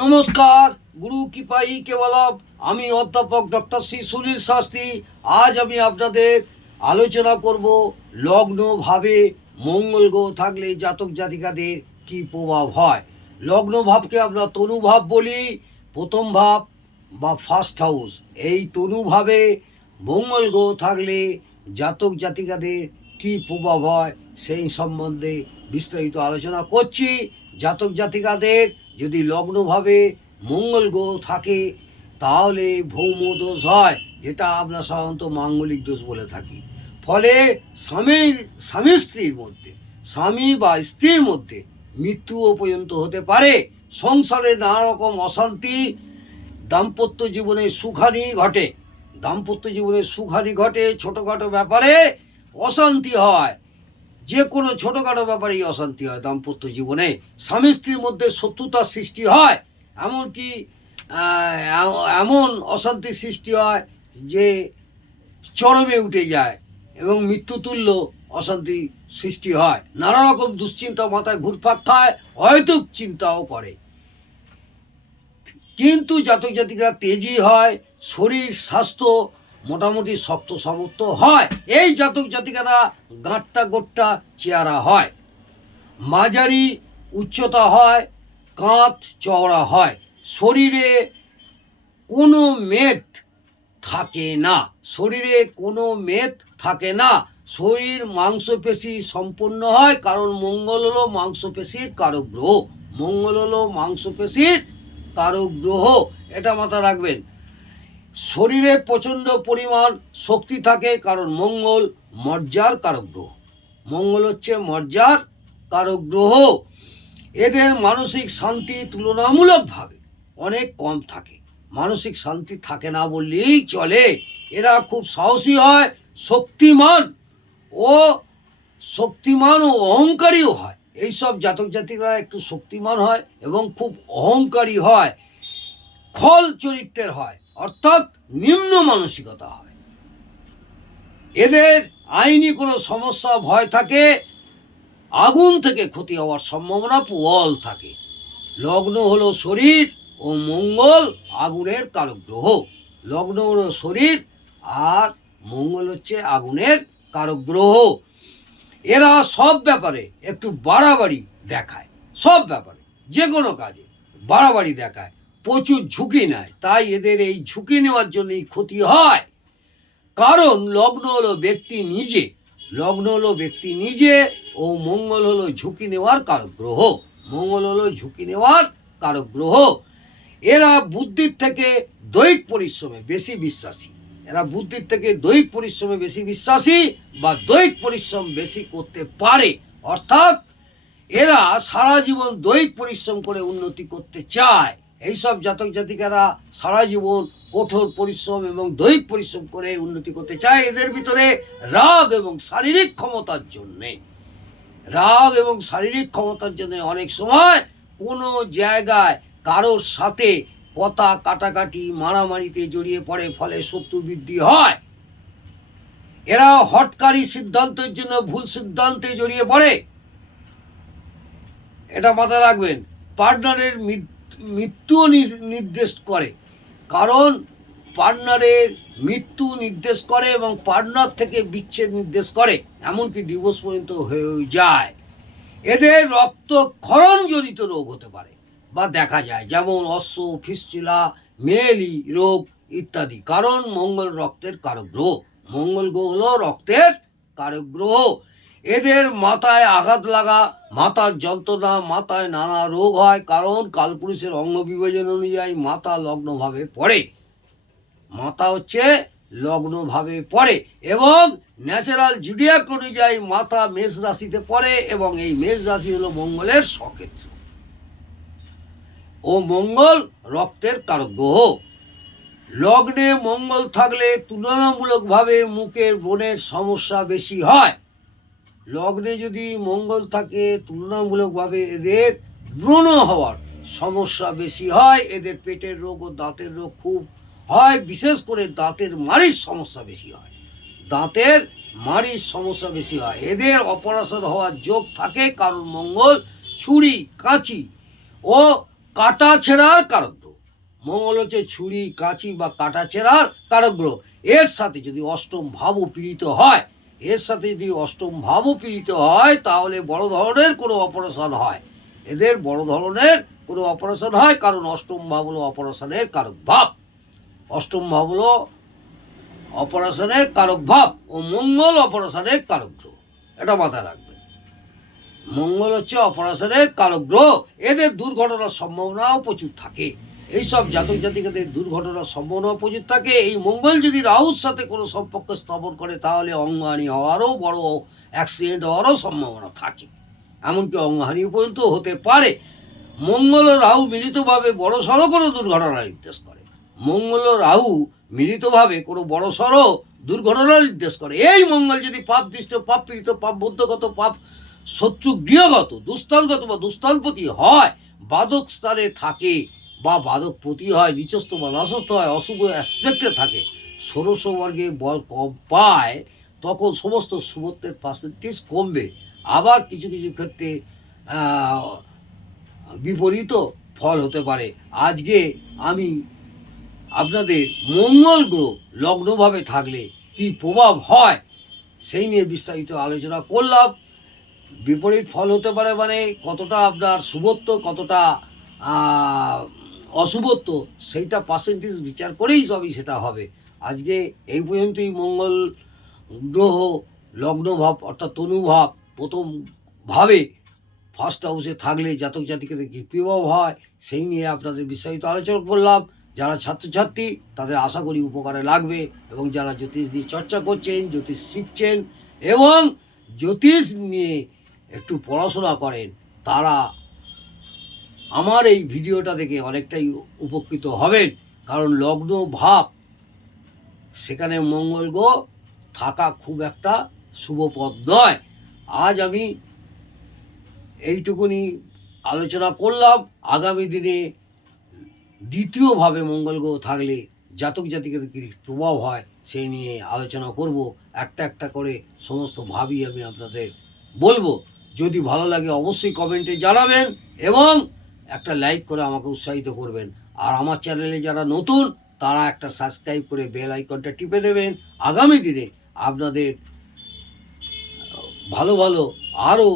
নমস্কার, গুরু কৃপাই কেবলম। আমি অধ্যাপক ডক্টর শ্রী সুনীল শাস্ত্রী। আজ আমি আপনাদের আলোচনা করব লগ্নভাবে মঙ্গল গ্রহ থাকলে জাতক জাতিকাদের কী প্রভাব হয়। লগ্নভাবকে আমরা তনুভাব বলি, প্রথম ভাব বা ফার্স্ট হাউস। এই তনুভাবে মঙ্গল গ্রহ থাকলে জাতক জাতিকাদের কী প্রভাব হয় সেই সম্বন্ধে বিস্তারিত আলোচনা করছি। জাতক জাতিকাদের যদি লগ্নভাবে মঙ্গল গ্রহ থাকে তাহলে ভৌম দোষ হয়, যেটা আমরা সাধারণত মাঙ্গলিক দোষ বলে থাকি। ফলে স্বামী স্ত্রীর মধ্যে, স্বামী বা স্ত্রীর মধ্যে মৃত্যুও পর্যন্ত হতে পারে। সংসারে নানা রকম অশান্তি, দাম্পত্য জীবনে সুখহানি ঘটে। ছোটোখাটো ব্যাপারে অশান্তি হয়, যে কোনো ছোটোখাটো ব্যাপারেই অশান্তি হয় দাম্পত্য জীবনে। স্বামী স্ত্রীর মধ্যে শত্রুতার সৃষ্টি হয়, এমনকি এমন অশান্তির সৃষ্টি হয় যে চরমে উঠে যায় এবং মৃত্যুতুল্য অশান্তি সৃষ্টি হয়। নানা রকম দুশ্চিন্তা মাথায় ঘুরপাক খায়, অহেতুক চিন্তাও করে। কিন্তু জাতক জাতিকা তেজি হয়, শরীর স্বাস্থ্য মোটামুটি শক্ত সামর্থ্য হয়। এই জাতক জাতিকারা গাঁটটা গোট্টা চেহারা হয়, মাঝারি উচ্চতা হয়, কাঁধ চওড়া হয়, শরীরে কোনো মেদ থাকে না। শরীর মাংসপেশি সম্পন্ন হয়, কারণ মঙ্গল হলো মাংসপেশির কারক গ্রহ। এটা মাথা রাখবেন। শরীরে প্রচণ্ড পরিমাণ শক্তি থাকে, কারণ মঙ্গল মজ্জার কারক গ্রহ। এদের মানসিক শান্তি তুলনামূলকভাবে অনেক কম থাকে। মানসিক শান্তি থাকে না বললেই চলে। এরা খুব সাহসী হয়, শক্তিমান ও অহংকারীও হয়। এইসব জাতক জাতিকরা একটু শক্তিমান হয় এবং খুব অহংকারী হয়, খল চরিত্রের হয়, অর্থাৎ নিম্ন মানসিকতা হয়। এদের আইনি কোনো সমস্যা ভয় থাকে, আগুন থেকে ক্ষতি হওয়ার সম্ভাবনা প্রবল থাকে। লগ্ন হলো শরীর ও মঙ্গল আগুনের কারক গ্রহ। লগ্ন হলো শরীর আর মঙ্গল হচ্ছে আগুনের কারক গ্রহ। এরা সব ব্যাপারে একটু বাড়াবাড়ি দেখায়, সব ব্যাপারে যে কোনো কাজে বাড়াবাড়ি দেখায়, প্রচুর ঝুঁকি নেয়। তাই এদের এই ঝুঁকি নেওয়ার জন্যই ক্ষতি হয়, কারণ লগ্ন হলো ব্যক্তি নিজে ও মঙ্গল হলো ঝুঁকি নেওয়ার কারক গ্রহ। এরা বুদ্ধির থেকে দৈহিক পরিশ্রমে বেশি বিশ্বাসী, বা দৈহিক পরিশ্রম বেশি করতে পারে। অর্থাৎ এরা সারা জীবন দৈহিক পরিশ্রম করে উন্নতি করতে চায়। এইসব জাতক জাতিকারা সারা জীবন কঠোর পরিশ্রম এবং দৈহিক পরিশ্রম করে উন্নতি করতে চায়। এদের ভিতরে রাগ এবং শারীরিক ক্ষমতার জন্য অনেক সময় কোনো জায়গায় কারোর সাথে কথা কাটাকাটি, মারামারিতে জড়িয়ে পড়ে, ফলে শত্রু বৃদ্ধি হয়। এরা হঠকারী সিদ্ধান্তের জন্য ভুল সিদ্ধান্তে জড়িয়ে পড়ে, এটা মাথায় রাখবেন। পার্টনারের মৃত্যুও নির্দেশ করে, কারণ পার্টনারের মৃত্যু নির্দেশ করে এবং পার্টনার থেকে বিচ্ছেদ নির্দেশ করে, এমনকি ডিভোর্স পর্যন্ত হয়ে যায়। এদের রক্তক্ষরণ জনিত রোগ হতে পারে বা দেখা যায়, যেমন অশ্ব, ফিস্টুলা, মেয়েলি রোগ ইত্যাদি, কারণ মঙ্গল রক্তের কারক গ্রহ। মঙ্গল গ্রহ হলো রক্তের কারক গ্রহ। এদের মাথায় আঘাত লাগা, মাথার যন্ত্রণা, মাথায় নানা রোগ হয়, কারণ কালপুরুষের অঙ্গ বিভাজন অনুযায়ী মাথা লগ্নভাবে পড়ে এবং ন্যাচারাল জুডিয়াক অনুযায়ী মাথা মেষ রাশিতে পড়ে, এবং এই মেষ রাশি হলো মঙ্গলের স্বক্ষেত্র ও মঙ্গল রক্তের কারক গ্রহ। লগ্নে মঙ্গল থাকলে তুলনামূলকভাবে মুখের ব্রণের সমস্যা বেশি হয়। লগ্নে যদি মঙ্গল থাকে তুলনামূলকভাবে এদের ব্রণ হওয়ার সমস্যা বেশি হয়। এদের পেটের রোগ ও দাঁতের রোগ খুব হয়, বিশেষ করে দাঁতের মাড়ির সমস্যা বেশি হয়। এদের অপারেশন হওয়ার যোগ থাকে, কারণ মঙ্গল ছুরি, কাঁচি ও কাটা ছেঁড়ার কারক গ্রহ। মঙ্গল হচ্ছে ছুরি, কাঁচি বা কাটা ছেঁড়ার কারক গ্রহ। এর সাথে যদি অষ্টম ভাবও পীড়িত হয়, তাহলে বড় ধরনের কোনো অপারেশন হয়। এদের বড় ধরনের কোনো অপারেশন হয়, কারণ অষ্টম ভাব হলো অপারেশনের কারক ভাব। অষ্টম ভাব হলো অপারেশনের কারক ভাব ও মঙ্গল অপারেশনের কারক গ্রহ। এটা মাথায় রাখবেন। মঙ্গল হচ্ছে অপারেশনের কারক গ্রহ। এদের দুর্ঘটনার সম্ভাবনাও প্রচুর থাকে। এইসব জাতক জাতিকাদের দুর্ঘটনার সম্ভাবনাও প্রচুর থাকে। এই মঙ্গল যদি রাহুর সাথে কোনো সম্পর্ক স্থাপন করে, তাহলে অঙ্গহানি হওয়ারও, বড় অ্যাক্সিডেন্ট হওয়ারও সম্ভাবনা থাকে। এমনকি অঙ্গহানি পর্যন্ত হতে পারে। মঙ্গল ও রাহু মিলিতভাবে বড়সড় কোনো দুর্ঘটনা নির্দেশ করে। মঙ্গল ও রাহু মিলিতভাবে কোনো বড়সড় দুর্ঘটনা নির্দেশ করে। এই মঙ্গল যদি পাপ দৃষ্ট, পাপ পীড়িত, পাপ বুদ্ধগত, পাপ শত্রু গৃহগত, দুস্থানগত বা দুস্থানপতি হয়, বাদক স্থানে থাকে বা বাদকপতি হয়, নিচস্থ বা নাশস্থ হয়, অশুভ অ্যাসপেক্টে থাকে, ষোড়শ বর্গে বল কম পায়, তখন সমস্ত শুভত্বের পার্সেন্টেজ কমবে। আবার কিছু কিছু ক্ষেত্রে বিপরীত ফল হতে পারে। আজকে আমি আপনাদের মঙ্গল গ্রহ লগ্নভাবে থাকলে কি প্রভাব হয় সেই নিয়ে বিস্তারিত আলোচনা করলাম। বিপরীত ফল হতে পারে মানে কতটা আপনার শুভত্ব, কতটা অশুভত্ব, সেইটা পার্সেন্টেজ বিচার করেই সবই সেটা হবে। আজকে এই পর্যন্তই। মঙ্গল গ্রহ লগ্নভাব অর্থাৎ তনুভাব প্রথম ভাবে ফার্স্ট হাউসে থাকলে জাতক জাতিকাদের কী প্রভাব হয় সেই নিয়ে আপনাদের বিস্তারিত আলোচনা করলাম। যারা ছাত্রছাত্রী তাদের আশা করি উপকারে লাগবে, এবং যারা জ্যোতিষ নিয়ে চর্চা করছেন, জ্যোতিষ শিখছেন এবং জ্যোতিষ নিয়ে একটু পড়াশোনা করেন, তারা আমার এই ভিডিওটা দেখে অনেকটাই উপকৃত হবেন। কারণ লগ্ন ভাব, সেখানে মঙ্গল গ্রহ থাকা খুব একটা শুভপদ নয়। আজ আমি এইটুকুনি আলোচনা করলাম। আগামী দিনে দ্বিতীয়ভাবে মঙ্গল গ্রহ থাকলে জাতক জাতিকাদের কী প্রভাব হয় সেই নিয়ে আলোচনা করব। একটা একটা করে সমস্ত ভাবই আমি আপনাদের বলবো। যদি ভালো লাগে অবশ্যই কমেন্টে জানাবেন এবং একটা লাইক করে আমাকে উৎসাহিত করবেন। আর আমার চ্যানেলে যারা নতুন, তারা একটা সাবস্ক্রাইব করে বেল আইকনটা টিপে দেবেন। আগামী দিনে আপনাদের ভালো ভালো আরও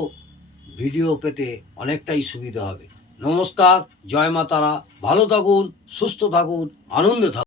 ভিডিও পেতে অনেকটাই সুবিধা হবে। নমস্কার, জয় মা তারা। ভালো থাকুন, সুস্থ থাকুন, আনন্দে থাকুন।